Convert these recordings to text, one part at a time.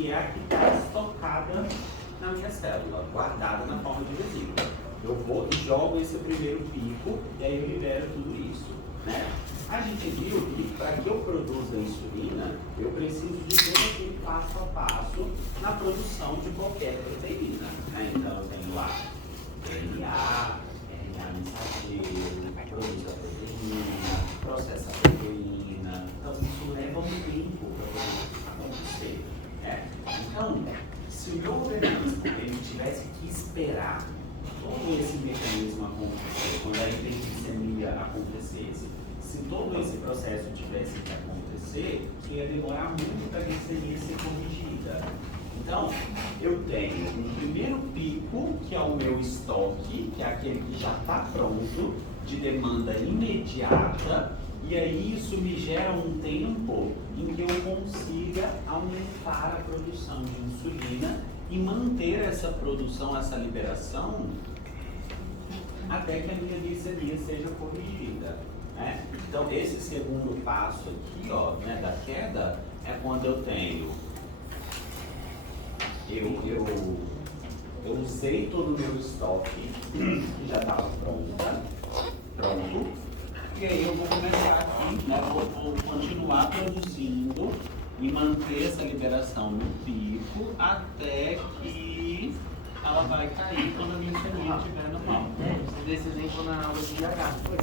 que é a que está estocada na minha célula, guardada na forma de resíduo. Eu vou e jogo esse primeiro pico e aí eu libero tudo isso, né? A gente viu que para que eu produza insulina, eu preciso de todo aquele passo a passo na produção de qualquer proteína, né? Então eu tenho lá DNA, RNA mensageiro, produz a proteína, processa a proteína. Então isso leva um tempo para acontecer, né? Então, se o meu organismo ele tivesse que esperar todo esse mecanismo acontecer, quando a hiperglicemia acontecesse, se todo esse processo tivesse que acontecer, ia demorar muito para a glicemia ser corrigida. Então, eu tenho um primeiro pico, que é o meu estoque, que é aquele que já está pronto, de demanda imediata, e aí isso me gera um tempo em que eu consiga aumentar a produção de insulina e manter essa produção, essa liberação, até que a minha glicemia seja corrigida, né? Então, esse segundo passo aqui, ó, né, da queda, é quando eu tenho, eu usei todo o meu estoque, que já estava pronto, e aí eu vou começar aqui, né, vou continuar produzindo e manter essa liberação no pico até que ela vai cair quando a minha glicemia estiver normal. Você deu esse exemplo na aula de IH, foi?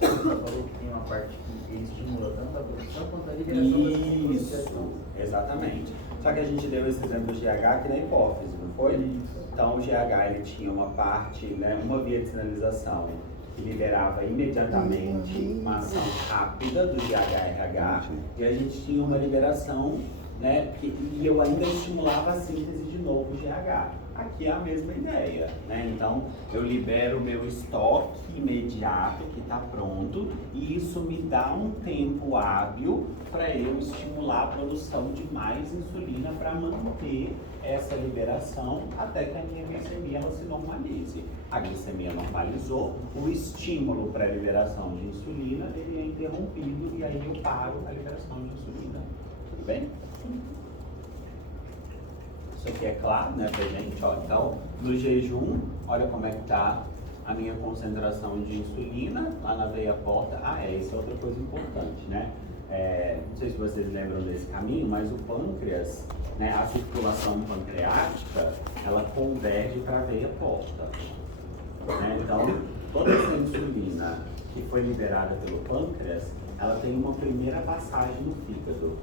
Você falou que tem uma parte que ele estimula tanto a produção quanto a liberação das células. Isso, exatamente. Só que a gente deu esse exemplo do GH aqui na hipófise, não foi? Então o GH ele tinha uma parte, né, uma via de sinalização que liberava imediatamente uma ação rápida do GH-RH e a gente tinha uma liberação, né, e eu ainda estimulava a síntese de novo GH. Aqui é a mesma ideia, né? Então eu libero o meu estoque imediato que está pronto e isso me dá um tempo hábil para eu estimular a produção de mais insulina para manter essa liberação até que a minha glicemia ela se normalize. A glicemia normalizou, o estímulo para a liberação de insulina ele é interrompido e aí eu paro a liberação de insulina. Tudo bem? Isso aqui é claro, né, pra gente, ó. Então, no jejum, olha como é que tá a minha concentração de insulina lá na veia porta. Essa é outra coisa importante, né? Não sei se vocês lembram desse caminho, mas o pâncreas, né, a circulação pancreática, ela converge para a veia porta, né? Então, toda essa insulina que foi liberada pelo pâncreas, ela tem uma primeira passagem no fígado,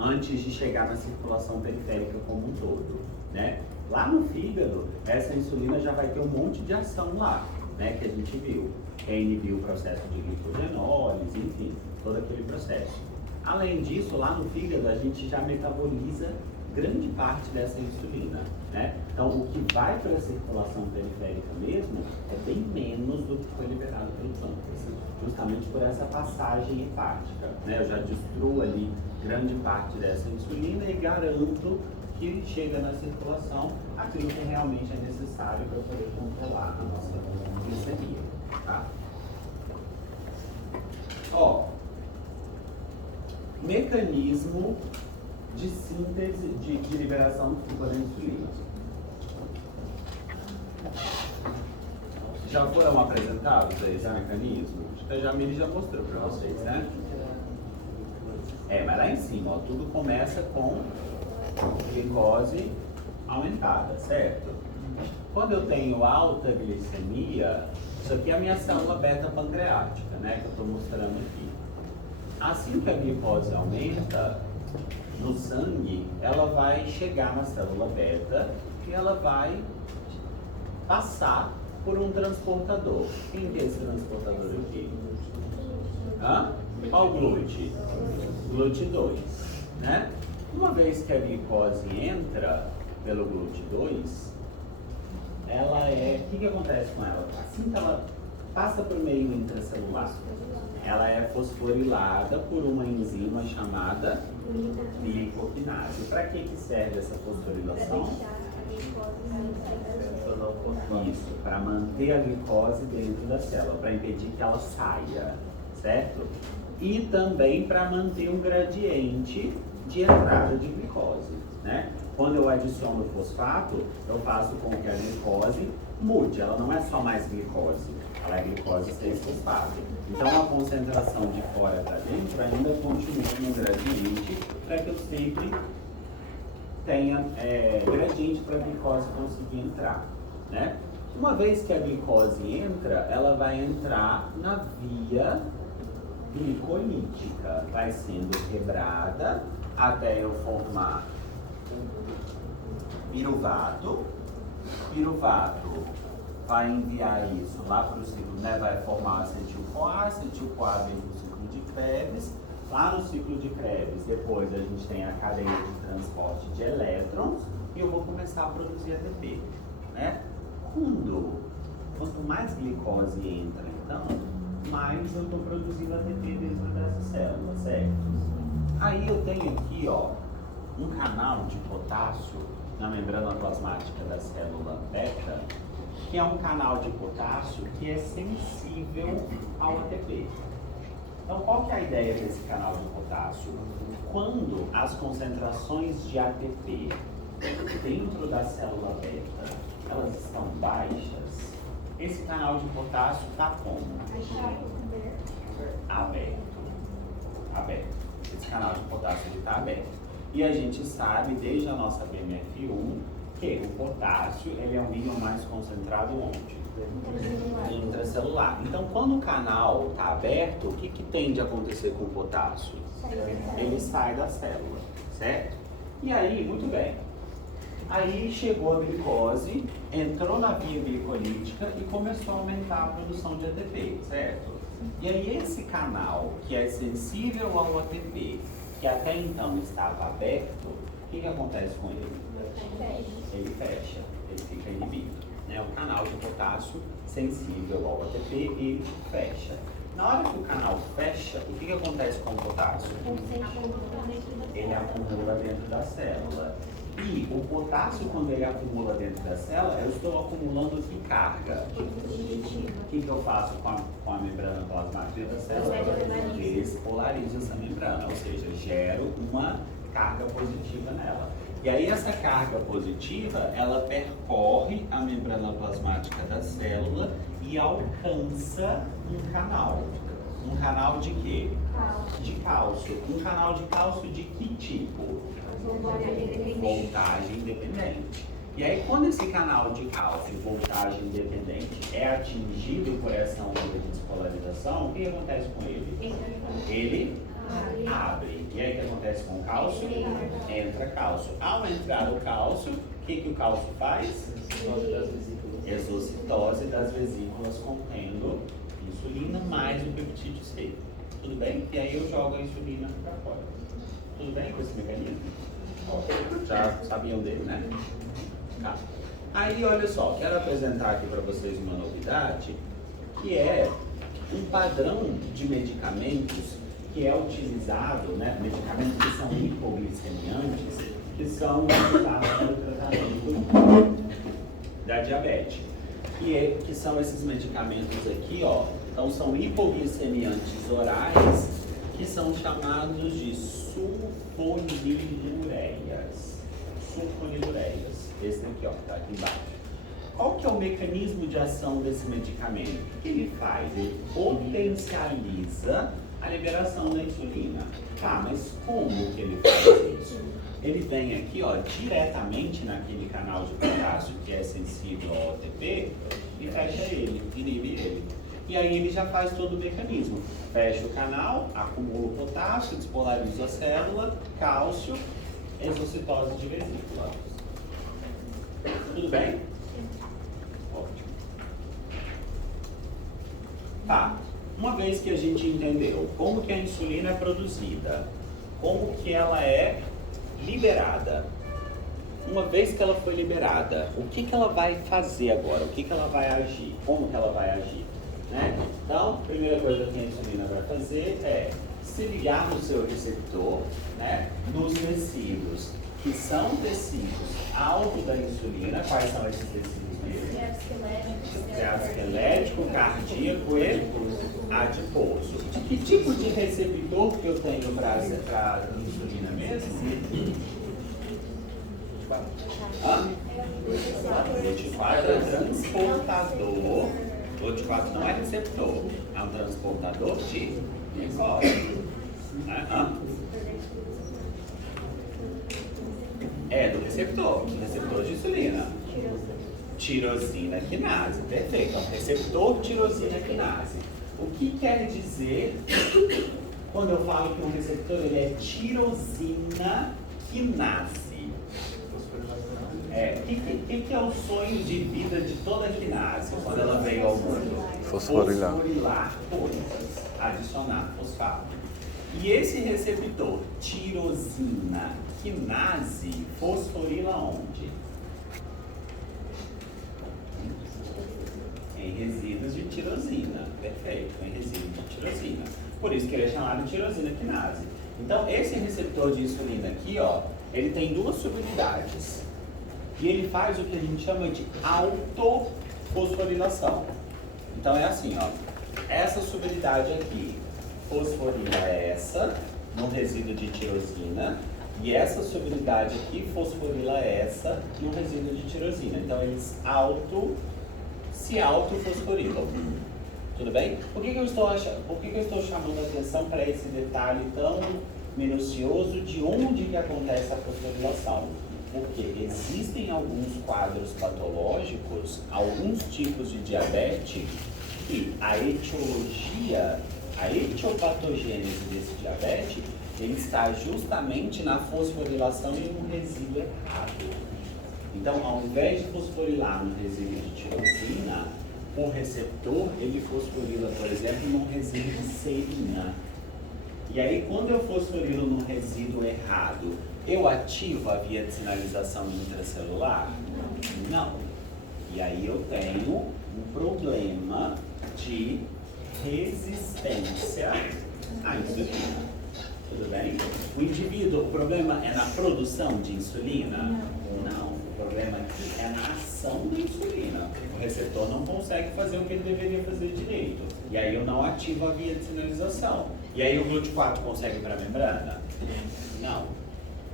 antes de chegar na circulação periférica como um todo, né? Lá no fígado, essa insulina já vai ter um monte de ação lá, né? Que a gente viu. Que inibir o processo de glicogenólise, enfim, todo aquele processo. Além disso, lá no fígado, a gente já metaboliza grande parte dessa insulina, né? Então, o que vai para a circulação periférica mesmo é bem menos do que foi liberado pelo pâncreas, justamente por essa passagem hepática, né? Eu já destruo ali grande parte dessa insulina e garanto que chega na circulação aquilo que realmente é necessário para poder controlar a nossa glicemia, tá? Ó, mecanismo de síntese, de liberação da insulina. Já foram apresentados esse mecanismo? Acho que a Jamile já mostrou para vocês, né? Mas lá em cima, ó, tudo começa com glicose aumentada, certo? Quando eu tenho alta glicemia, isso aqui é a minha célula beta-pancreática, né, que eu estou mostrando aqui. Assim que a glicose aumenta no sangue, ela vai chegar na célula beta e ela vai passar por um transportador. Quem é esse transportador aqui? Qual o GLUT? GLUT2, né? Uma vez que a glicose entra pelo GLUT2, o que acontece com ela? Assim que ela passa por meio intracelular, ela é fosforilada por uma enzima chamada glicoquinase. Para que serve essa fosforilação? Isso, para manter a glicose dentro da célula, para impedir que ela saia, certo? E também para manter um gradiente de entrada de glicose. glicose, né? Quando eu adiciono fosfato, eu faço com que a glicose mude. Ela não é só mais glicose, ela é glicose sem fosfato. Então a concentração de fora para dentro ainda continua no gradiente para que eu sempre tenha gradiente para a glicose conseguir entrar, né? Uma vez que a glicose entra, ela vai entrar na via glicolítica, vai sendo quebrada até eu formar piruvato. Piruvato vai enviar isso lá para o ciclo, né? Vai formar acetil-CoA, acetil-CoA vem para o ciclo de Krebs. Lá no ciclo de Krebs, depois a gente tem a cadeia de transporte de elétrons e eu vou começar a produzir ATP, né? Quanto mais glicose entra, então, mais eu estou produzindo ATP dentro dessa célula, certo? Aí eu tenho aqui, ó, um canal de potássio na membrana plasmática da célula beta, que é um canal de potássio que é sensível ao ATP. Então, qual que é a ideia desse canal de potássio? Quando as concentrações de ATP dentro da célula beta, elas estão baixas, esse canal de potássio está como? Aberto. Esse canal de potássio está aberto. E a gente sabe, desde a nossa BMF1, que o potássio ele é um íon mais concentrado onde? Intracelular. Então, quando o canal está aberto, o que tende a acontecer com o potássio? Ele sai da célula, certo? E aí, muito bem. Aí chegou a glicose, entrou na via glicolítica e começou a aumentar a produção de ATP, certo? E aí esse canal, que é sensível ao ATP, que até então estava aberto, o que acontece com ele? Ele fecha, ele fica inibido. Né? O canal de potássio sensível ao ATP, ele fecha. Na hora que o canal fecha, o que acontece com o potássio? Ele acumula dentro da célula. E o potássio, quando ele acumula dentro da célula, eu estou acumulando aqui carga. O que eu faço com a membrana plasmática da célula? Despolarizo essa membrana, ou seja, gero uma carga positiva nela. E aí essa carga positiva, ela percorre a membrana plasmática da célula e alcança um canal. Um canal de quê? De cálcio. Um canal de cálcio de que tipo? Voltagem independente. E aí, quando esse canal de cálcio, voltagem independente, é atingido por essa onda de despolarização, o que acontece com ele? Ele abre. E aí, o que acontece com o cálcio? Entra cálcio. Ao entrar o cálcio, o que o cálcio faz? Exocitose das vesículas contendo insulina mais o peptídeo C. Tudo bem? E aí eu jogo a insulina para fora. Tudo bem com esse mecanismo? Já sabiam dele, né? Tá. Aí, olha só, quero apresentar aqui para vocês uma novidade, que é um padrão de medicamentos que é utilizado, né? Medicamentos que são hipoglicemiantes, que são utilizados para o tratamento da diabetes. Que são esses medicamentos aqui, ó. Então, são hipoglicemiantes orais, que são chamados de sulfonilureias. Esse daqui, ó, tá aqui embaixo. Qual que é o mecanismo de ação desse medicamento? O que ele faz? Ele potencializa a liberação da insulina. Tá, mas como que ele faz isso? Ele vem aqui, ó, diretamente naquele canal de potássio que é sensível ao ATP e fecha ele, inibe ele. E aí ele já faz todo o mecanismo. Fecha o canal, acumula o potássio, despolariza a célula, cálcio, exocitose de vesícula. Tudo bem? Ótimo. Tá. Uma vez que a gente entendeu como que a insulina é produzida, como que ela é liberada, uma vez que ela foi liberada, o que ela vai fazer agora? O que ela vai agir? Como que ela vai agir? Né? Então, a primeira coisa que a insulina vai fazer é se ligar no seu receptor, né, nos tecidos, que são tecidos alvo da insulina. Quais são esses tecidos mesmo? Teatro esquelético, cardíaco e adiposo. Que tipo de receptor que eu tenho para a insulina mesmo? GLUT4 é transportador. GLUT4 não é receptor, é um transportador de glicose. É do receptor de insulina. Tirosina quinase, perfeito. Receptor tirosina quinase. O que quer dizer quando eu falo que um receptor ele é tirosina quinase? O que é o sonho de vida de toda quinase quando ela veio ao mundo? Fosforilar coisas, adicionar fosfato. E esse receptor tirosina quinase fosforila onde? Em resíduos de tirosina, perfeito, em resíduos de tirosina. Por isso que ele é chamado tirosina quinase. Então, esse receptor de insulina aqui, ó, ele tem duas subunidades. E ele faz o que a gente chama de autofosforilação. Então, é assim, ó, essa subunidade aqui fosforila essa no resíduo de tirosina e essa subunidade aqui fosforila essa no resíduo de tirosina. Então, eles se autofosforilam. Tudo bem? Por que eu estou chamando a atenção para esse detalhe tão minucioso de onde que acontece a fosforilação? Porque existem alguns quadros patológicos, alguns tipos de diabetes, que a etiologia, a etiopatogênese desse diabetes, ele está justamente na fosforilação em um resíduo errado. Então, ao invés de fosforilar no resíduo de tirosina, o receptor, ele fosforila, por exemplo, num resíduo de serina. E aí, quando eu fosforilo num resíduo errado, eu ativo a via de sinalização intracelular? Não. E aí eu tenho um problema de resistência à insulina. Tudo bem? O problema é na produção de insulina? Não. O problema aqui é na ação da insulina. O receptor não consegue fazer o que ele deveria fazer direito. E aí eu não ativo a via de sinalização. E aí o GLUT4 consegue ir para a membrana? Não.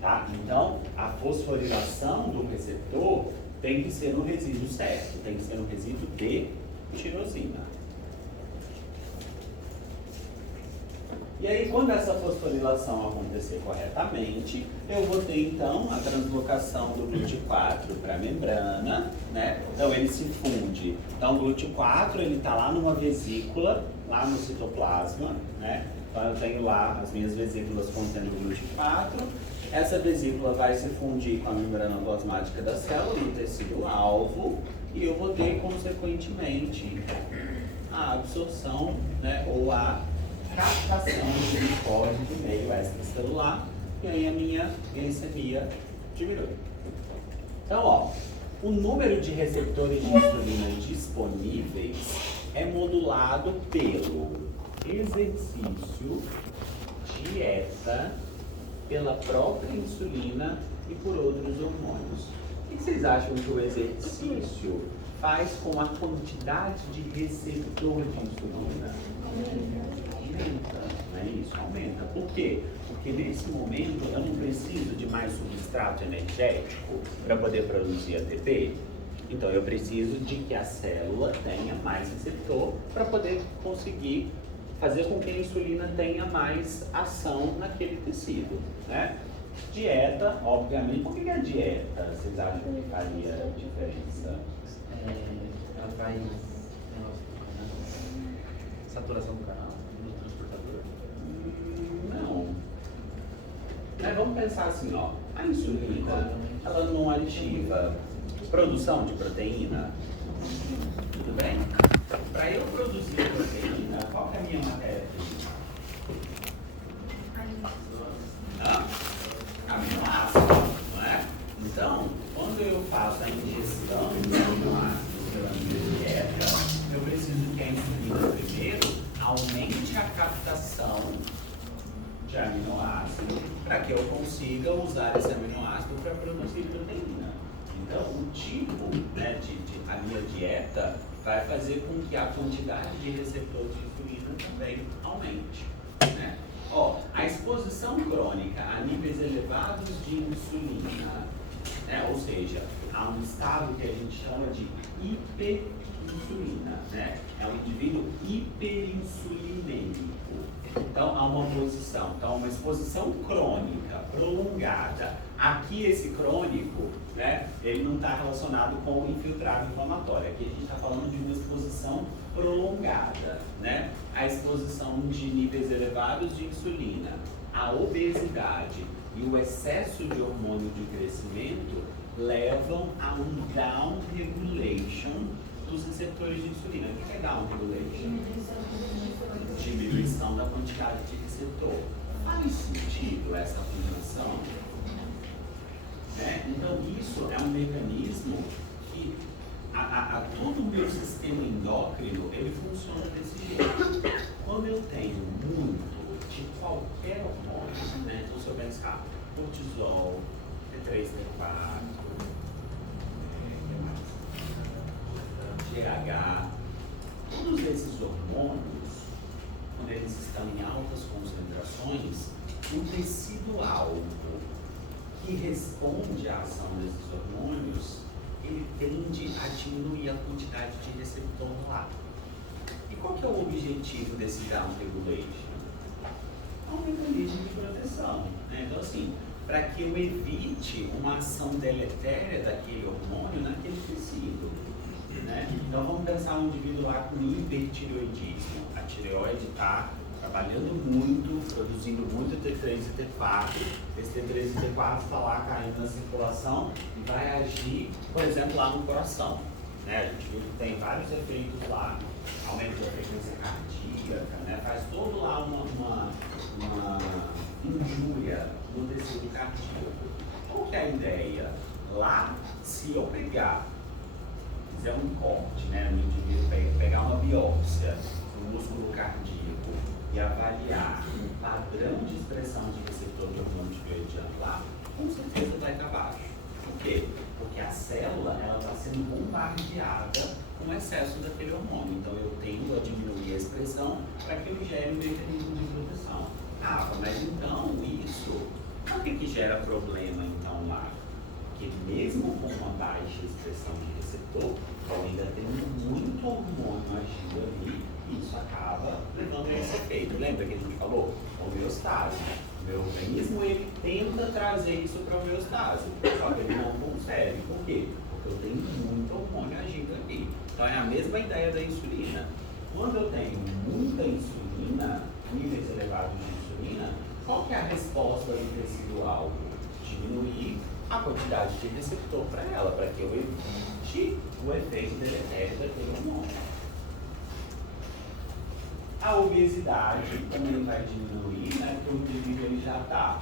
Tá? Então, a fosforilação do receptor tem que ser no resíduo certo, tem que ser no resíduo de tirosina. E aí, quando essa fosforilação acontecer corretamente, eu vou ter então a translocação do GLUT4 para a membrana, né? Então ele se funde. Então o GLUT4 ele está lá numa vesícula, lá no citoplasma, né? Então eu tenho lá as minhas vesículas contendo GLUT4. Essa vesícula vai se fundir com a membrana plasmática da célula no tecido alvo e eu vou ter consequentemente a absorção, né? Ou a captação de glicose do meio extracelular, e aí a minha glicemia diminui. Então, ó, o número de receptores de insulina disponíveis é modulado pelo exercício, dieta, pela própria insulina e por outros hormônios. O que vocês acham que o exercício faz com a quantidade de receptor de insulina? Aumenta, não é isso? Aumenta. Por quê? Porque nesse momento eu não preciso de mais substrato energético para poder produzir ATP. Então eu preciso de que a célula tenha mais receptor para poder conseguir fazer com que a insulina tenha mais ação naquele tecido, né? Dieta, obviamente. Por que a dieta, vocês acham que faria diferença? Ela faz saturação do canal, do transportador? Não. Vamos pensar assim, ó. A insulina, ela não ativa produção de proteína. Tudo bem? Para eu produzir proteína, qual que é a minha matéria-prima? Aminoácido, não é? Então, quando eu faço a ingestão de aminoácidos pela minha dieta, eu preciso que a insulina primeiro aumente a captação de aminoácido para que eu consiga usar esse aminoácido para produzir proteína. Então, o tipo, né, a minha dieta vai fazer com que a quantidade de receptores de insulina também aumente, né? Ó, a exposição crônica a níveis elevados de insulina né? Ou seja, há um estado que a gente chama de hiperinsulina, né? É um indivíduo hiperinsulinêmico. Então, há uma posição, então uma exposição crônica, prolongada. Aqui, esse crônico, né, ele não está relacionado com o infiltrado inflamatório. Aqui a gente está falando de uma exposição prolongada, né? A exposição de níveis elevados de insulina, a obesidade e o excesso de hormônio de crescimento levam a um down regulation dos receptores de insulina. O que é down regulation? Diminuição da quantidade de receptor. Faz sentido essa afirmação? Né? Então, isso é um mecanismo que todo o meu sistema endócrino ele funciona desse jeito. Quando eu tenho muito de qualquer hormônio, né? Então, se eu pensar cortisol, T3, T4, GH, todos esses hormônios, quando eles estão em altas concentrações, o tecido-alvo que responde à ação desses hormônios, ele tende a diminuir a quantidade de receptor lá. E qual que é o objetivo desse down regulation? É um mecanismo de proteção, né? Então assim, para que eu evite uma ação deletéria daquele hormônio naquele tecido, né? Então vamos pensar um indivíduo lá com hipertireoidismo. A tireoide está trabalhando muito, produzindo muito T3 e T4. Esse T3 e T4 está lá caindo na circulação e vai agir, por exemplo, lá no coração, né? A gente viu que tem vários efeitos lá, aumento da frequência cardíaca, né? Faz todo lá uma injúria no tecido cardíaco. Qual que é a ideia? Lá, se eu fizer um corte, né, no indivíduo, pegar uma biópsia do músculo cardíaco e avaliar o padrão de expressão de receptor de hormônio tireoidiano lá, com certeza vai estar baixo. Por quê? Porque a célula está sendo bombardeada com excesso daquele hormônio. Então eu tendo a diminuir a expressão para que eu gere um mecanismo de proteção. Ah, mas então isso, por que gera problema então lá? Porque mesmo com uma baixa expressão de receptor, ainda tem muito hormônio agindo ali e isso acaba levando a esse efeito. Lembra que a gente falou? Homeostase. O meu organismo ele tenta trazer isso para a homeostase, só que ele não consegue. Por quê? Porque eu tenho muito hormônio agindo ali. Então é a mesma ideia da insulina. Quando eu tenho muita insulina, níveis elevados de insulina, qual que é a resposta do tecido-alvo? Diminuir a quantidade de receptor para ela, para que eu evite o efeito deletério daquele hormônio. A obesidade também vai diminuir, né? Porque o indivíduo ele já está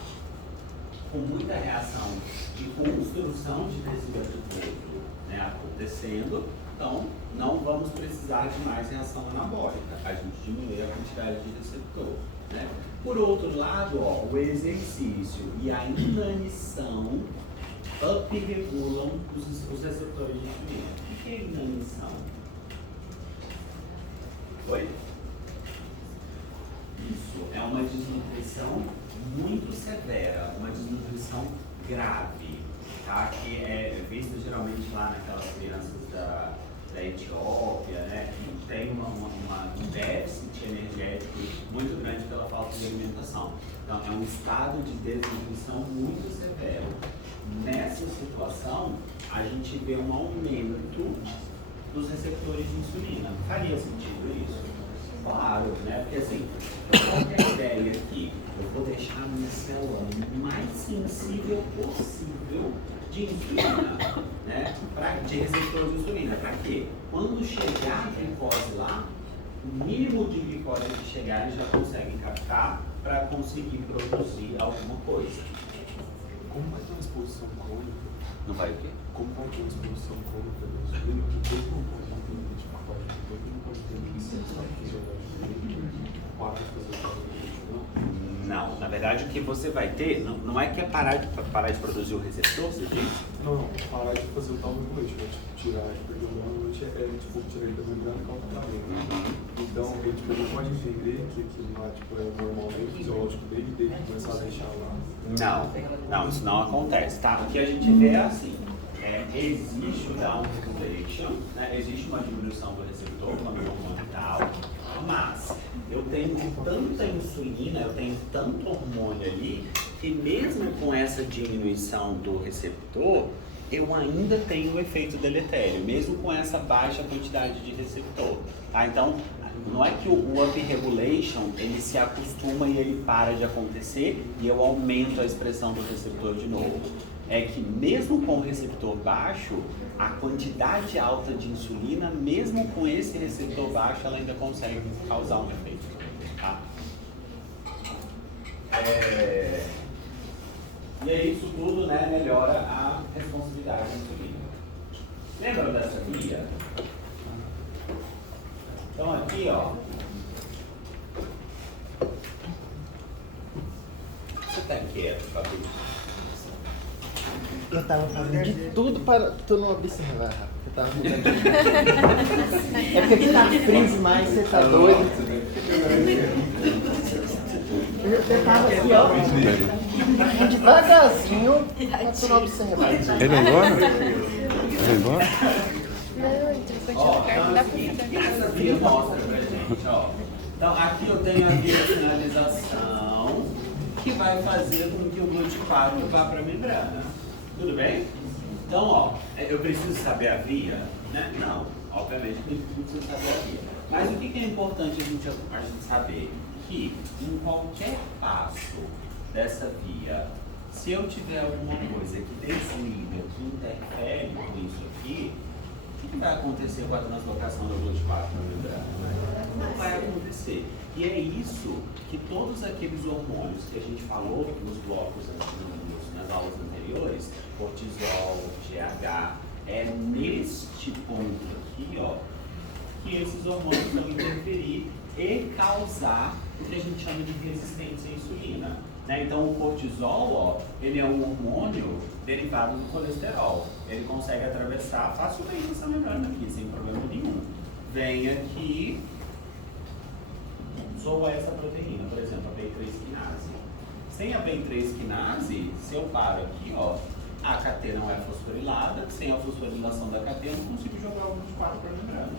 com muita reação de construção de tecido adiposo, né, acontecendo, então não vamos precisar de mais reação anabólica, a gente diminui a quantidade de receptor, né? Por outro lado, ó, o exercício e a inanição up-regulam os receptores de insulina. O que é inanição? Oi? Isso é uma desnutrição muito severa, uma desnutrição grave, tá? Que é vista geralmente lá naquelas crianças da Etiópia, né? Que tem um déficit energético muito grande pela falta de alimentação. Então, é um estado de desnutrição muito severo. Nessa situação, a gente vê um aumento dos receptores de insulina. Faria sentido isso? Claro, né? Porque assim, qual é a ideia aqui? Eu vou deixar a minha célula mais sensível possível de insulina, né? De receptor de insulina. Para quê? Quando chegar a glicose lá, o mínimo de glicose que chegar, eles já conseguem captar para conseguir produzir alguma coisa. Como vai ter uma exposição crônica? Não vai o quê? Como vai ter uma exposição crônica da insulina que todo não pode ter, tipo, todo não pode ter licença fisiológica? Para de fazer o Não, na verdade o que você vai ter, não é que é parar de produzir o receptor, você diz? Não, parar de fazer o tal regulation, né? Tipo, tirar, perder o nome glútea é tipo direita membrana e calça também. Então, ele pode entender que aquilo lá tipo, é normalmente fisiológico dele começar a deixar lá. Não, isso não acontece, tá? O que a gente vê é assim, existe o down regulation, né? Existe uma diminuição do receptor quando o hormônio está alto, mas eu tenho tanta insulina, eu tenho tanto hormônio ali, que mesmo com essa diminuição do receptor, eu ainda tenho o efeito deletério, mesmo com essa baixa quantidade de receptor. Tá? Então, não é que o upregulation, ele se acostuma e ele para de acontecer e eu aumento a expressão do receptor de novo. É que mesmo com o receptor baixo, a quantidade alta de insulina, mesmo com esse receptor baixo, ela ainda consegue causar um efeito. Tá? E aí isso tudo, né, melhora a responsividade insulina. Lembra dessa via? Então aqui, ó. Você tá quieto, Fabrício? Eu tava fazendo de tudo para tu não observar, Rafa. Eu tava mudando de... É porque aqui tá frio demais, você tá doido. Eu tava assim, ó. Devagarzinho, pra tu não observar. Ele vai embora? Ele vai embora? Essa via mostra pra gente, ó. Então aqui eu tenho a via de sinalização que vai fazer com que o glúteo 4 vá para a membrana. Tudo bem? Então, ó, eu preciso saber a via? Né? Não, obviamente não preciso saber a via. Mas o que é importante a gente saber? Que em qualquer passo dessa via, se eu tiver alguma coisa que desliga, que interfere com isso aqui, o que vai acontecer com a translocação do glúteo 4 para a membrana? Não vai acontecer. E é isso que todos aqueles hormônios que a gente falou nos blocos nas aulas anteriores, cortisol, GH, é neste ponto aqui, ó, que esses hormônios vão interferir e causar o que a gente chama de resistência à insulina. Né? Então o cortisol, ó, ele é um hormônio derivado do colesterol. Ele consegue atravessar facilmente essa membrana aqui, sem problema nenhum. Vem aqui, zoa essa proteína, por exemplo, a B3 quinase. Sem a B3 quinase, se eu paro aqui, ó, a KT não é fosforilada, sem a fosforilação da KT eu não consigo jogar o glúteo 4 para a membrana.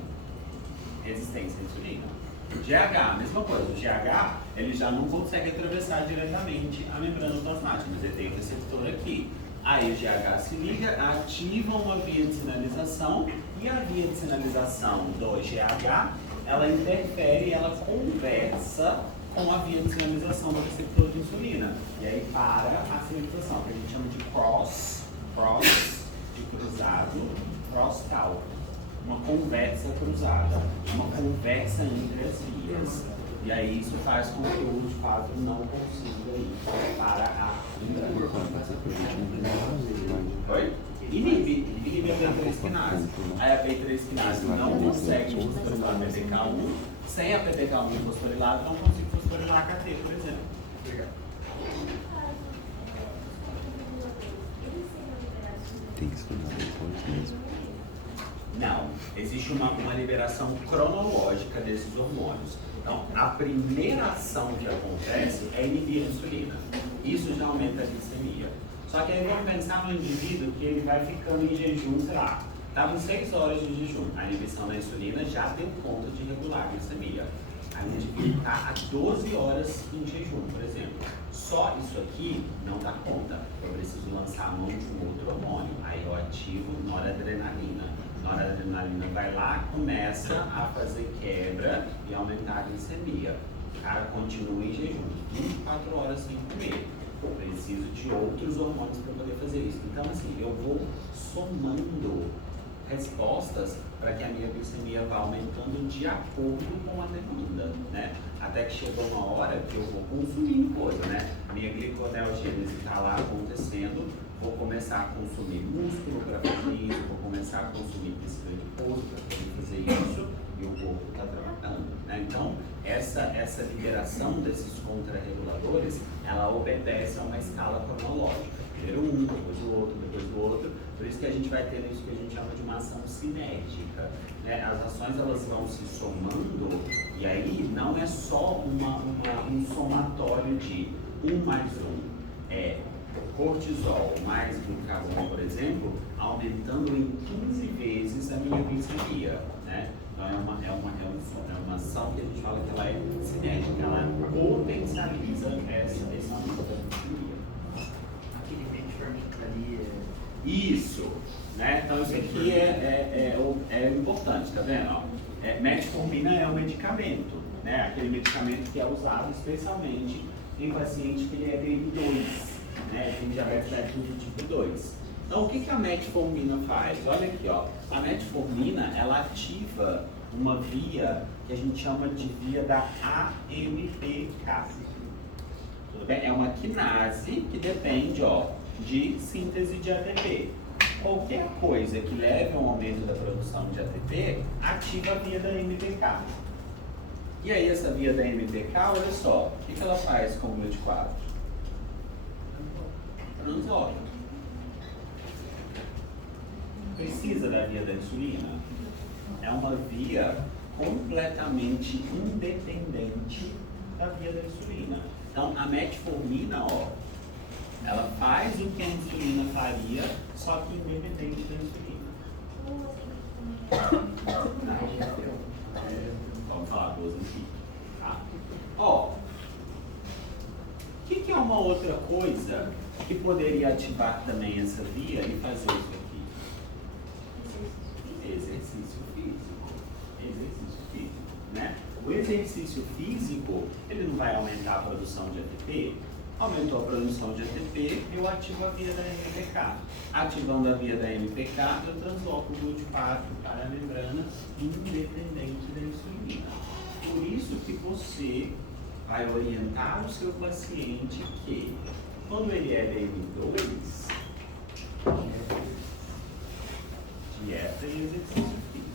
Resistência à insulina. GH, mesma coisa, o GH ele já não consegue atravessar diretamente a membrana plasmática, mas ele tem o receptor aqui. Aí o GH se liga, ativa uma via de sinalização e a via de sinalização do GH, ela interfere, ela conversa com a via de sinalização do receptor de insulina. E aí para a sinalização, que a gente chama de cross de cruzado, cross-talk. Uma conversa cruzada, uma conversa entre as vias. E aí isso faz com que o glúteo 4 não consiga ir para a membrana. Oi? Inibe a B3 quinase. Aí a B3 quinase não consegue fosforilar a PPK1. Sem a PPK1 fosforilada, não consigo fosforilar a KT, por exemplo. Obrigado. Tem que estudar depois mesmo. Não, existe uma liberação cronológica desses hormônios. Então, a primeira ação que acontece é inibir a insulina. Isso já aumenta a glicemia. Só que aí vamos pensar no indivíduo que ele vai ficando em jejum, sei lá, estavam 6 horas de jejum. A inibição da insulina já deu conta de regular a glicemia. A gente está há 12 horas em jejum, por exemplo. Só isso aqui não dá conta. Eu preciso lançar a mão de um outro hormônio. Aí eu ativo noradrenalina. Noradrenalina vai lá, começa a fazer quebra e aumentar a glicemia. O cara continua em jejum, 24 horas sem comer. Eu preciso de outros hormônios para poder fazer isso. Então, assim, eu vou somando respostas para que a minha glicemia vá aumentando de acordo com a demanda, né? Até que chegou uma hora que eu vou consumindo coisa, né? Minha gliconeogênese está lá acontecendo, vou começar a consumir músculo para fazer isso, vou começar a consumir pílula de pouso para poder fazer isso, e o corpo está trabalhando, né? Então, essa liberação desses contrarreguladores, ela obedece a uma escala cronológica. Primeiro um, depois o outro, Por isso que a gente vai tendo isso que a gente chama de uma ação sinérgica. Né? As ações elas vão se somando e aí não é só um somatório de 1 mais 1. É cortisol mais glucagon, por exemplo, aumentando em 15 vezes a minha glicemia. Né? Então é uma ação que a gente fala que ela é sinérgica, ela potencializa esse aumento da glicemia. Aquele metformin ali Isso, né? Então isso aqui é importante, tá vendo? Ó, metformina é um medicamento, né? Aquele medicamento que é usado especialmente em paciente que ele é tipo 2, né? Tem diabetes de tipo 2. Então o que a metformina faz? Olha aqui, ó. A metformina, ela ativa uma via que a gente chama de via da AMPK. Tudo bem? É uma quinase que depende, ó, de síntese de ATP. Qualquer coisa que leve a um aumento da produção de ATP ativa a via da AMPK. E aí essa via da AMPK, olha só, o que ela faz com o GLUT4? Transloca. Precisa da via da insulina? É uma via completamente independente da via da insulina. Então a metformina, ó, ela faz o que a insulina faria, só que independente da insulina. Vamos falar duas aqui. Tá? Ó, o que é uma outra coisa que poderia ativar também essa via e fazer isso aqui? Exercício físico. Exercício físico, né? O exercício físico, ele não vai aumentar a produção de ATP? Aumentou a produção de ATP, eu ativo a via da AMPK. Ativando a via da AMPK, eu transloco o GLUT4 para a membrana independente da insulina. Por isso que você vai orientar o seu paciente que, quando ele é DM2, dieta e exercício físico.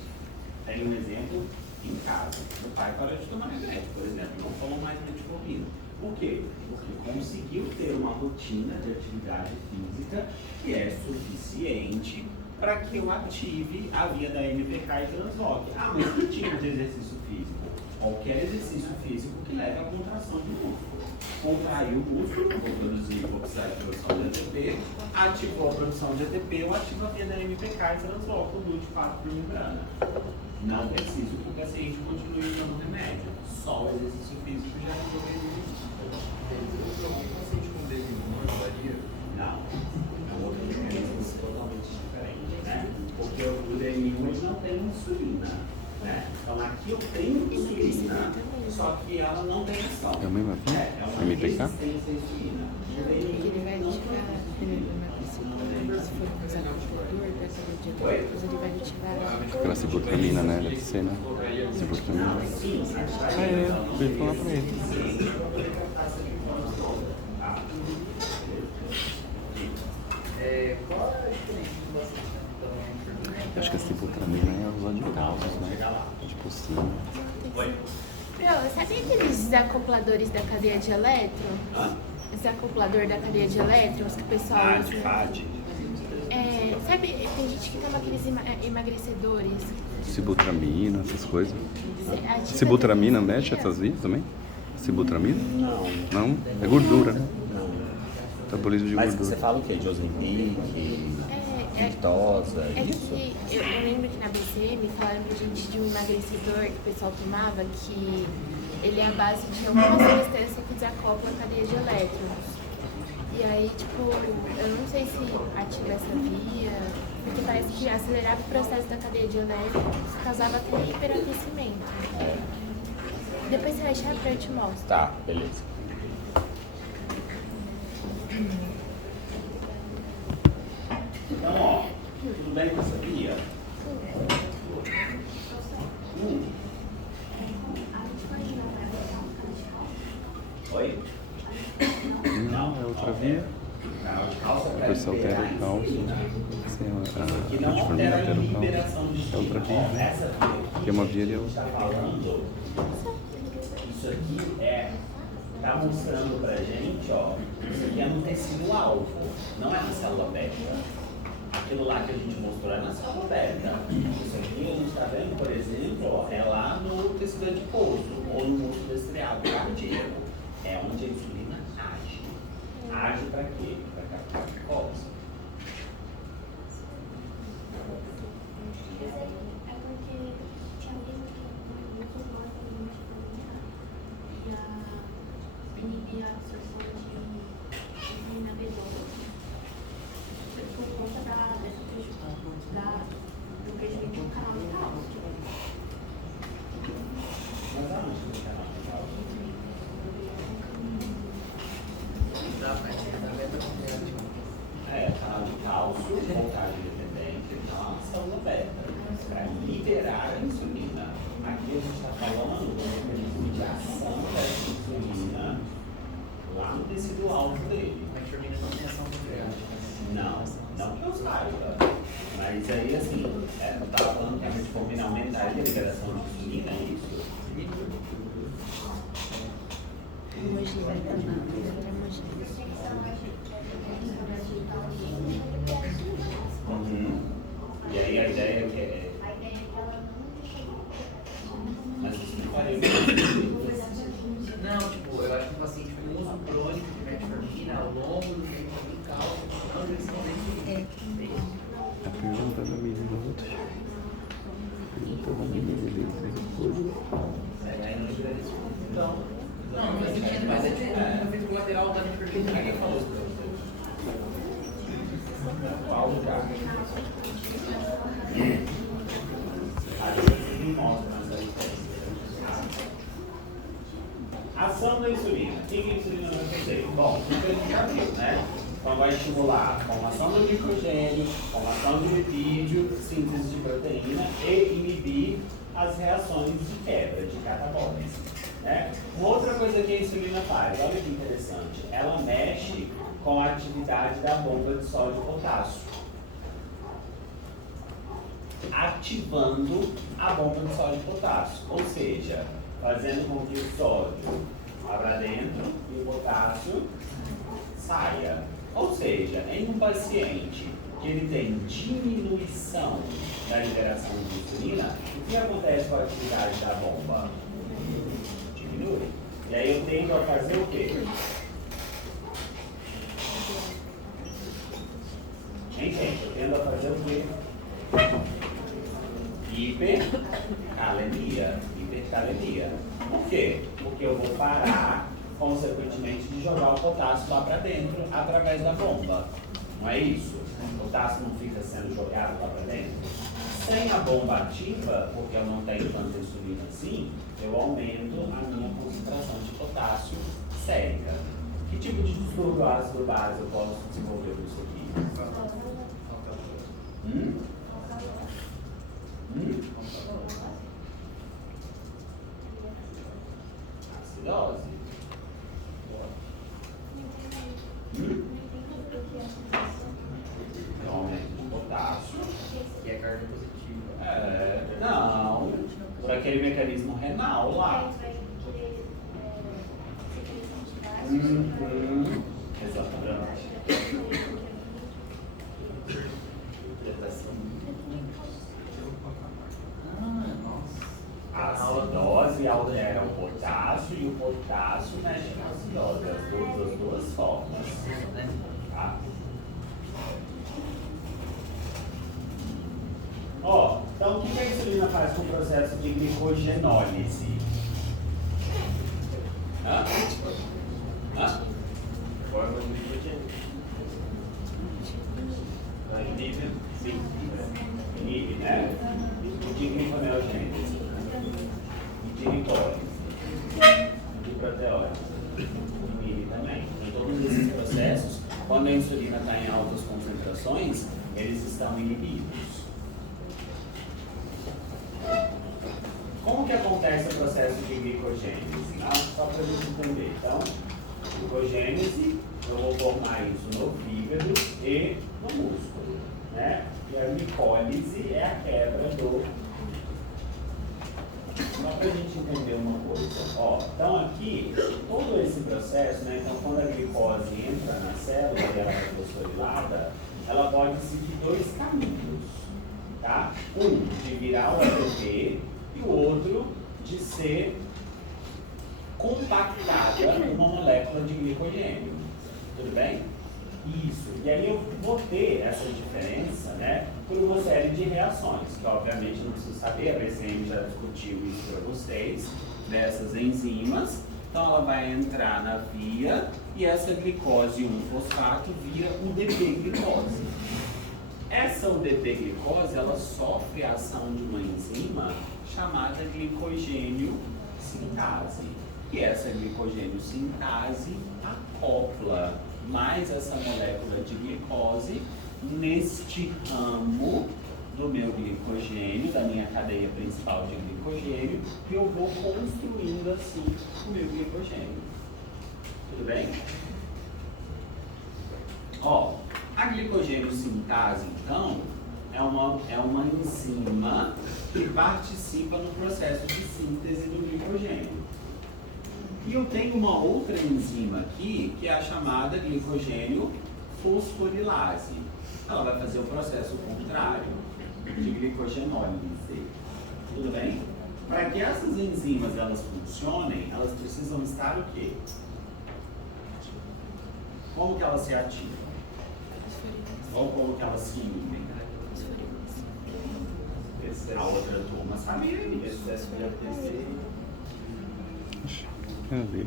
Tem um exemplo em casa. O pai para de tomar remédio, por exemplo, não toma mais metformina. Por quê? Porque conseguiu ter uma rotina de atividade física que é suficiente para que eu ative a via da MPK e transloque. Ah, mas que tipo de exercício físico? Qualquer exercício físico que leve à contração do músculo. Contraiu o músculo, vou produzir oxidação de ATP, ativou a produção de ATP, eu ativo a via da MPK e transloco o GLUT4 para a membrana. Não preciso que o paciente continue usando remédio. Só o exercício físico já resolveria isso. O paciente com DM1 varia? Não. É um outro mecanismo totalmente diferente, né? Porque o DM1 ele não tem insulina, né? Então aqui eu tenho insulina, só que ela não tem ação. É o mesmo aqui? É uma MPK? resistência à insulina. O DM1 Ele vai não ativar se for usar calculador, depois ele vai ativar. Aquela sibutramina, né? Deve ser, né? Sibutramina. Ah, é. Eu ia falar pra ele. qual é a diferença do paciente então entre Acho que a sibutramina é usada de cálcios, né? Tipo assim. Meu, sabe aqueles desacopladores da cadeia de elétrons? Desacoplador da cadeia de elétrons que o pessoal usa? FAD. Sabe, tem gente que toma aqueles emagrecedores. Sibutramina, essas coisas. Ativa Sibutramina também. mexe essas vias também? Sibutramina? Não. Não? É gordura, né? Não. Metabolismo de Mas gordura. você fala o quê? De Ozempic, Victosa, É isso? que eu lembro que na BCM falaram pra gente de um emagrecedor que o pessoal tomava, que ele é a base de alguma substância que desacopla a cadeia de elétrons. E aí, tipo, eu não sei se ativa essa via, porque parece que acelerava o processo da cadeia de elétrons causava até hiperaquecimento. Depois você vai achar pra eu te mostro. Tá, beleza. Então, ó, tudo bem com essa via? Oi? Não, é outra via. Depois você altera o cálcio. A metformina altera o cálcio. É outra via, né? Porque uma via ele é outra. Falando, isso aqui tá mostrando pra gente, ó, isso aqui é no tecido alvo, não é na célula beta. aquilo lá que a gente mostrou é na célula beta. Isso aqui a gente está vendo, por exemplo, ó, é lá no tecido adiposo ou no músculo estriado cardíaco. É onde a insulina age. Age para quê? Para captar glicose. É porque tinha alguém que muitos nós também inibir a absorção de vitamina B12 por conta do prejuízo do canal de cálcio. Mas aonde que o canal de cálcio? Canal de cálcio, voltagem dependente, então a célula beta, para liberar a insulina. Aqui a gente está falando do mecanismo de ação dessa insulina lá no tecido alvo dele. A metformina não tem ação pancreática. Não que eu saiba. Mas aí, assim, eu estava falando que a metformina aumentaria a liberação de insulina, é isso? E aí a ideia é que é. A ideia é que ela não Mas isso não faria Não, tipo, eu acho que o paciente com uso crônico de metformina ao longo do tempo do cálcio, não necessariamente. A pergunta da mililitros. Pergunta da mililitros. Aí não libera isso. Então, não, mas entendo, mas é tipo um efeito colateral da metformina. Ninguém falou isso pra você. Qual lugar? Aí você mostra essa diferença. Ação da insulina. O que a insulina vai fazer? Bom, isso a gente já viu, né? Então vai estimular a formação do glicogênio, formação de lipídio, síntese de proteína e inibir as reações de quebra de catabólicos. Né? Uma outra coisa que a insulina faz, olha que interessante, ela mexe com a atividade da bomba de sódio e potássio, ativando a bomba de sódio e potássio, ou seja, fazendo com que o sódio vá para dentro e o potássio saia. Ou seja, em um paciente que ele tem diminuição da liberação de insulina, o que acontece com a atividade da bomba? Diminui. E aí eu tendo a fazer o quê? Hein, gente? Eu tendo a fazer o quê? Hipercalemia. Por quê? Porque eu vou parar, consequentemente, de jogar o potássio lá para dentro através da bomba. Não é isso? O potássio não fica sendo jogado lá para dentro? Sem a bomba ativa, porque eu não tenho tanta insulina assim, eu aumento a minha concentração de potássio sérica. Que tipo de distúrbio ácido base eu posso desenvolver com isso aqui? Acidose. Aumento de potássio. Que é carga positiva. Não, por aquele mecanismo renal lá. Exatamente. A acidose altera o potássio e o potássio mexe na acidose, das duas formas. Tá? Ó, então o que a insulina faz com o processo de glicogenólise? Forma do glicogênio. Inibe, né? De gliconeogênese, de glicólise, de proteólise, inibe também. Em todos esses processos, quando a insulina está em altas concentrações, eles estão inibidos. Como que acontece o processo de glicogênese? Só para a gente entender. Então, glicogênese, eu vou formar isso no fígado e no músculo, né? E a glicólise é a quebra do... Só para a gente entender uma coisa. Ó, então aqui, todo esse processo, né? Então quando a glicose entra na célula e ela é fosforilada, ela pode seguir dois caminhos, tá? Um de virar o ATP e o outro de ser compactada numa molécula de glicogênio. Tudo bem? Isso. E aí eu vou ter essa diferença, né, por uma série de reações, que obviamente não preciso saber, a BCM já discutiu isso para vocês, dessas enzimas. Então ela vai entrar na via e essa glicose 1-fosfato vira UDP-glicose. Essa UDP-glicose, ela sofre a ação de uma enzima chamada glicogênio sintase. E essa glicogênio sintase acopla mais essa molécula de glicose neste ramo do meu glicogênio, da minha cadeia principal de glicogênio, e eu vou construindo assim o meu glicogênio. Tudo bem? Ó, a glicogênio sintase, então, é uma enzima que participa no processo de síntese do glicogênio. E eu tenho uma outra enzima aqui, que é a chamada glicogênio fosforilase. Ela vai fazer o processo contrário, de glicogenólise. Tudo bem? Para que essas enzimas elas funcionem, elas precisam estar o quê? Como que elas se ativam? Ou como que elas se unem? A outra turma sabia isso. Cadê?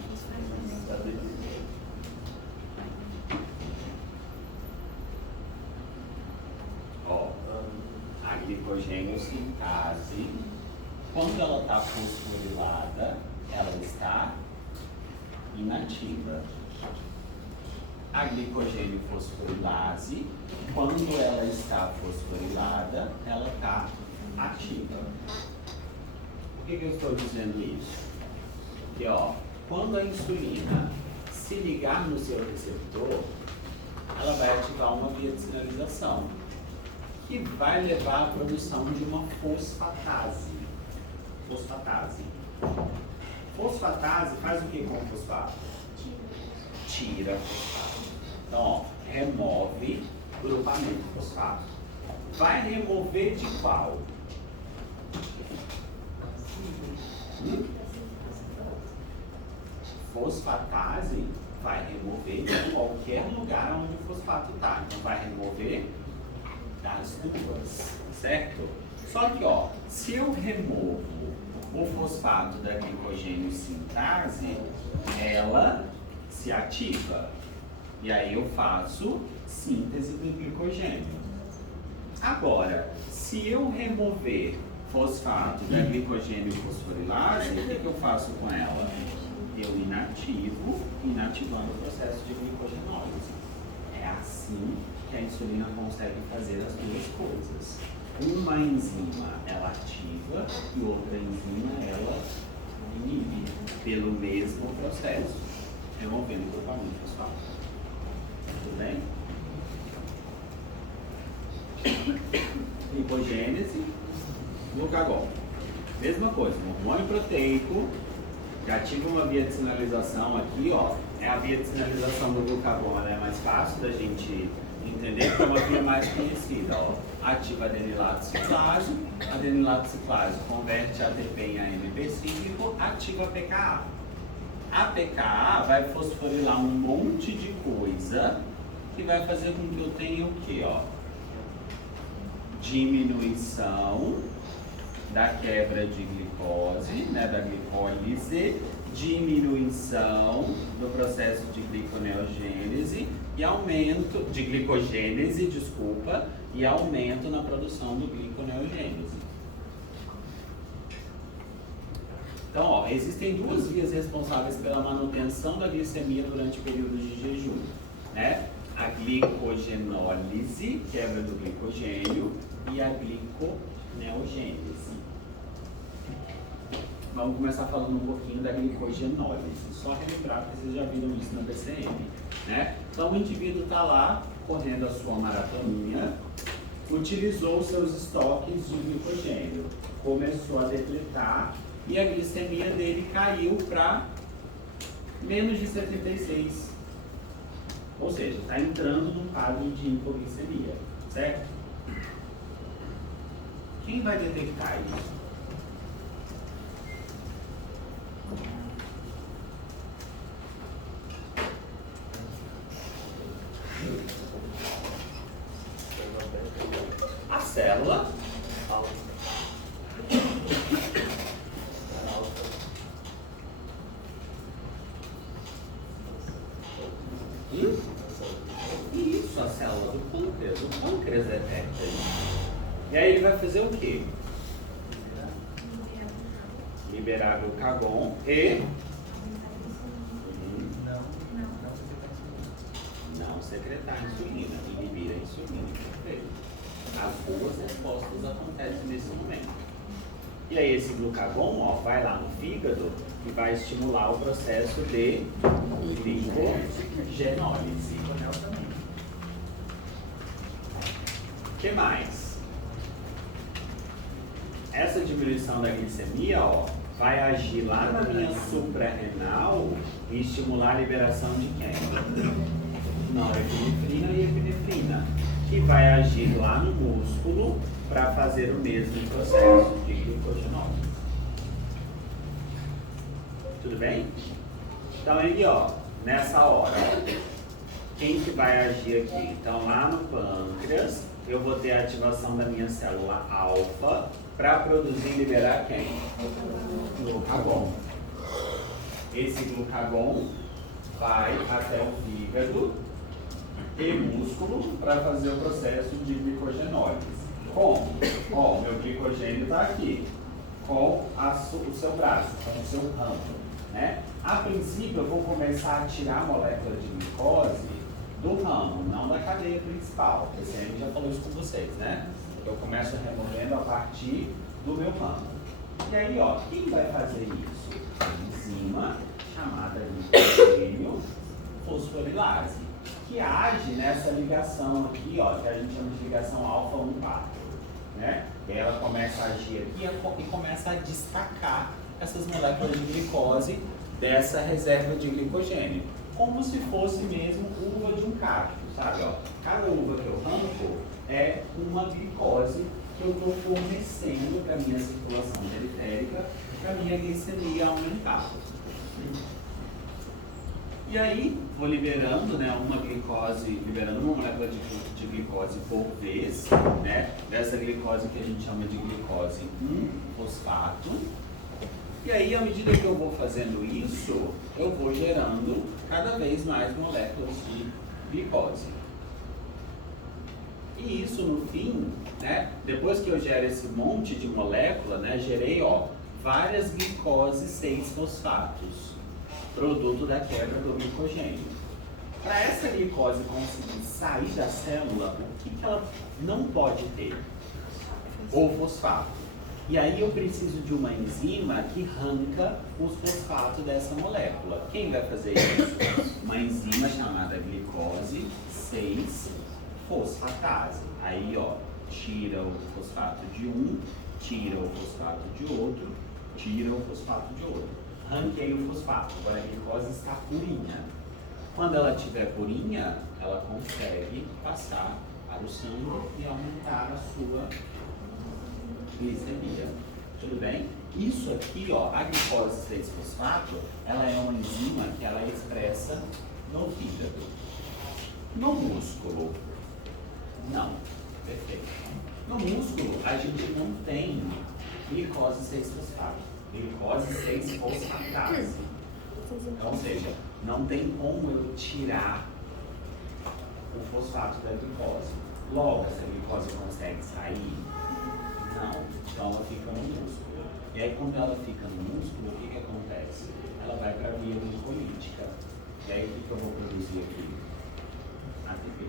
Ó, a glicogênio sintase, quando ela está fosforilada, ela está inativa. A glicogênio fosforilase, quando ela está fosforilada, ela está ativa. Por que eu estou dizendo isso? Porque, ó, quando a insulina se ligar no seu receptor, ela vai ativar uma via de sinalização, que vai levar à produção de uma fosfatase. Fosfatase faz o que com o fosfato? Tira fosfato. Então, ó, remove grupamento fosfato. Vai remover de qual? Fosfatase vai remover de qualquer lugar onde o fosfato está. Então vai remover das duas, certo? Só que, ó, se eu removo o fosfato da glicogênio sintase, ela se ativa. E aí eu faço síntese do glicogênio. Agora, se eu remover fosfato da glicogênio fosforilase, o que eu faço com ela? Eu inativo, inativando o processo de glicogenólise. É assim que a insulina consegue fazer as duas coisas. Uma enzima, ela ativa, e outra enzima, ela inibe, pelo mesmo processo, removendo o grupamento fosfato. Tudo bem? Glicogênese, glucagon. Mesma coisa, um hormônio proteico, que ativa uma via de sinalização aqui, ó. É a via de sinalização do glucagon, ela é mais fácil da gente entender, porque é uma via mais conhecida, ó. Ativa adenilato ciclase converte ATP em AMP cíclico, ativa a PKA. A PKA vai fosforilar um monte de coisa que vai fazer com que eu tenha o quê, ó? Diminuição da quebra de glicose, né, da glicólise, diminuição do processo de gliconeogênese e aumento de glicogênese, desculpa, e aumento na produção do gliconeogênese. Então, ó, existem duas vias responsáveis pela manutenção da glicemia durante períodos de jejum, né? A glicogenólise, quebra do glicogênio, e a gliconeogênese. Vamos começar falando um pouquinho da glicogenólise, só relembrar que vocês já viram isso na BCM, né? Então o indivíduo está lá, correndo a sua maratoninha, utilizou seus estoques de glicogênio, começou a depletar e a glicemia dele caiu para menos de 76. Ou seja, está entrando num quadro de hipoglicemia, certo? Quem vai detectar isso? A célula isso, a célula do pâncreas. O pâncreas detecta isso. E aí ele vai fazer o quê? Liberar glucagon e não secretar insulina, inibir a insulina. Perfeito. As duas respostas acontecem nesse momento. E aí esse glucagon, ó, vai lá no fígado e vai estimular o processo de glicogenólise. O que mais? Essa diminuição da glicemia, ó, vai agir lá na minha suprarrenal e estimular a liberação de quem? Norepinefrina e epinefrina, que vai agir lá no músculo para fazer o mesmo processo de glicogenólise. Tudo bem? Então aí, ó, nessa hora, quem que vai agir aqui? Então lá no pâncreas, eu vou ter a ativação da minha célula alfa para produzir e liberar quem? Glucagon. Esse glucagon vai até o fígado e músculo para fazer o processo de glicogenólise. Como? Ó, o meu glicogênio está aqui, com o seu braço, com o seu ramo, né? A princípio eu vou começar a tirar a molécula de glicose do ramo, não da cadeia principal. Esse aí já falou isso com vocês, né? Eu começo removendo a partir do meu ramo. E aí, ó, quem vai fazer isso? A enzima chamada glicogênio fosforilase, que age nessa ligação aqui, ó, que a gente chama de ligação alfa-1,4, né? E aí ela começa a agir aqui e começa a destacar essas moléculas de glicose dessa reserva de glicogênio, como se fosse mesmo uva de um cacto, sabe? Ó, cada uva que eu arranco é uma glicose que eu estou fornecendo para a minha circulação periférica, para a minha glicemia aumentar. E aí, vou liberando, né, uma glicose, liberando uma molécula de glicose por vez, né, dessa glicose que a gente chama de glicose 1-fosfato. E aí, à medida que eu vou fazendo isso, eu vou gerando cada vez mais moléculas de glicose. E isso, no fim, né, depois que eu gero esse monte de molécula, né, gerei, ó, várias glicoses 6-fosfatos, produto da quebra do glicogênio. Para essa glicose conseguir sair da célula, o que ela não pode ter? O fosfato. E aí eu preciso de uma enzima que arranca os fosfatos dessa molécula. Quem vai fazer isso? Uma enzima chamada glicose 6-fosfatase. Aí, ó, tira o fosfato de um, tira o fosfato de outro, tira o fosfato de outro. Arranquei o fosfato, agora a glicose está purinha. Quando ela estiver purinha, ela consegue passar para o sangue e aumentar a sua glicemia. Tudo bem? Isso aqui, ó, a glicose 6-fosfato, ela é uma enzima que ela é expressa no fígado. No músculo, não. Perfeito. No músculo, a gente não tem glicose 6-fosfato. Glicose 6-fosfatase. Ou seja, não tem como eu tirar o fosfato da glicose. Logo, essa glicose consegue sair? Não. Então ela fica no músculo. E aí quando ela fica no músculo, o que que acontece? Ela vai para a via glicolítica. E aí o que que eu vou produzir aqui? ATP.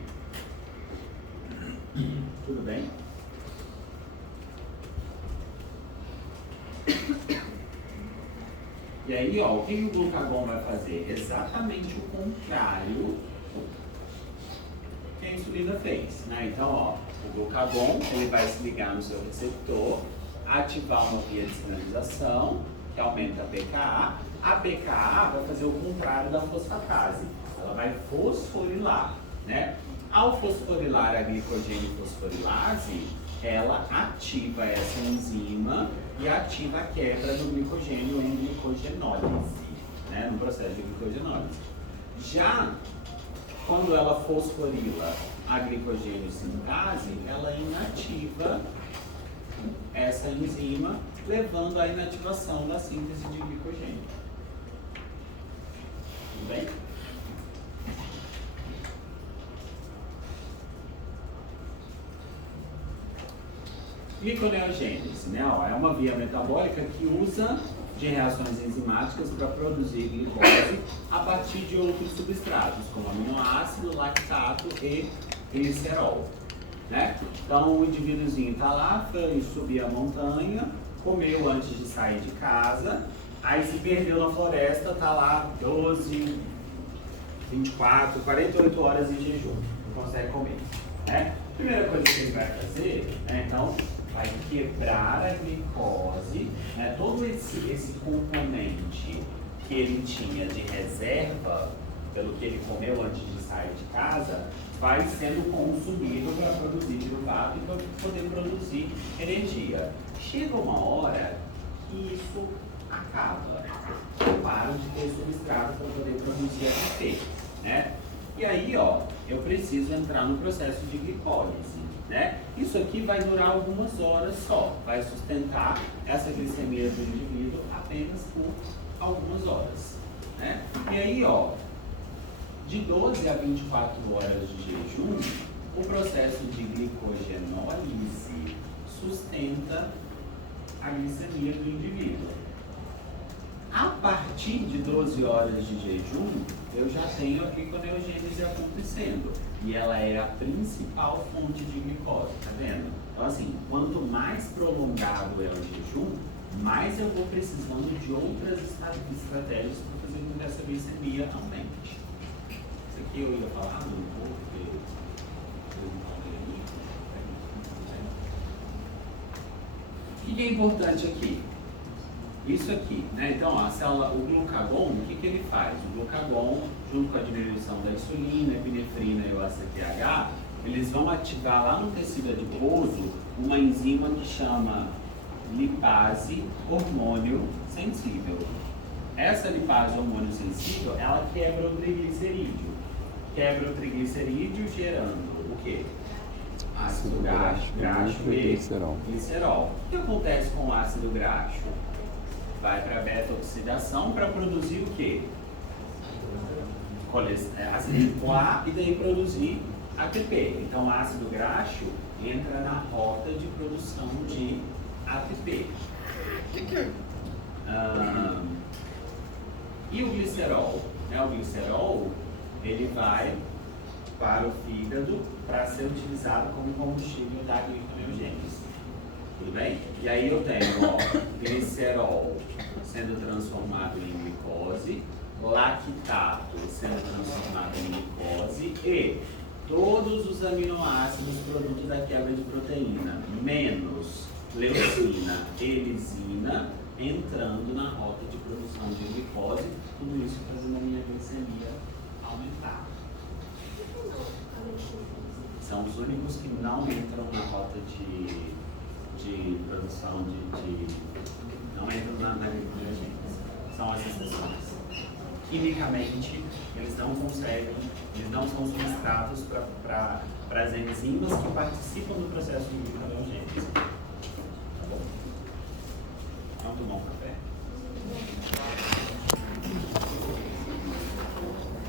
Tudo bem? E aí, ó, o que o glucagon vai fazer? Exatamente o contrário que a insulina fez, né? Então, ó, o glucagon, ele vai se ligar no seu receptor, ativar uma via de sinalização, que aumenta a pKa. A pKa vai fazer o contrário da fosfatase. ela vai fosforilar, né? Ao fosforilar a glicogênio fosforilase, ela ativa essa enzima e ativa a quebra do glicogênio em glicogenólise, né? No processo de glicogenólise. Já quando ela fosforila a glicogênio sintase, ela inativa essa enzima, levando à inativação da síntese de glicogênio. Tudo bem? Gliconeogênese, né? Ó, é uma via metabólica que usa de reações enzimáticas para produzir glicose a partir de outros substratos, como aminoácido, lactato e glicerol, né? Então o indivíduozinho está lá, foi subir a montanha, comeu antes de sair de casa, aí se perdeu na floresta, está lá 12, 24, 48 horas em jejum, não consegue comer, né? Primeira coisa que ele vai fazer, né, então, vai quebrar a glicose, né, todo esse componente que ele tinha de reserva, pelo que ele comeu antes de sair de casa, vai sendo consumido para produzir piruvato e para poder produzir energia. Chega uma hora que isso acaba, param de ter substrato para poder produzir ATP, né? E aí, ó, eu preciso entrar no processo de glicólise, né? Isso aqui vai durar algumas horas só, vai sustentar essa glicemia do indivíduo apenas por algumas horas, né? E aí, ó, de 12 a 24 horas de jejum, o processo de glicogenólise sustenta a glicemia do indivíduo. A partir de 12 horas de jejum, eu já tenho a gliconeogênese acontecendo. E ela é a principal fonte de glicose, tá vendo? Então assim, quanto mais prolongado é o jejum, mais eu vou precisando de outras estratégias para fazer com que essa glicemia aumente. Isso aqui eu ia falar um pouco, porque eu não falei ali. O que é importante aqui? Isso aqui, né? Então, ó, a célula, o glucagon, o que ele faz? O glucagon, junto com a diminuição da insulina, epinefrina e o ACTH, eles vão ativar lá no tecido adiposo uma enzima que chama lipase hormônio sensível. Essa lipase hormônio sensível, ela quebra o triglicerídeo. Quebra o triglicerídeo gerando o quê? Ácido graxo e glicerol. O que acontece com o ácido graxo? Vai para a beta-oxidação para produzir o quê? Ácido A e daí produzir ATP. Então, o ácido graxo entra na rota de produção de ATP. E o glicerol? Né? O glicerol, ele vai para o fígado para ser utilizado como combustível da gliconeogênese. Tudo bem? E aí eu tenho, ó, glicerol sendo transformado em glicose, lactato sendo transformado em glicose e todos os aminoácidos produto da quebra de proteína, menos leucina e lisina, entrando na rota de produção de glicose, tudo isso fazendo a minha glicemia aumentar. São os únicos que não entram na rota de produção não entram na glicogênese. São as exceções. Quimicamente, eles não conseguem, eles não são substratos para as enzimas que participam do processo de glicogênese. Tá bom? Vamos tomar um café?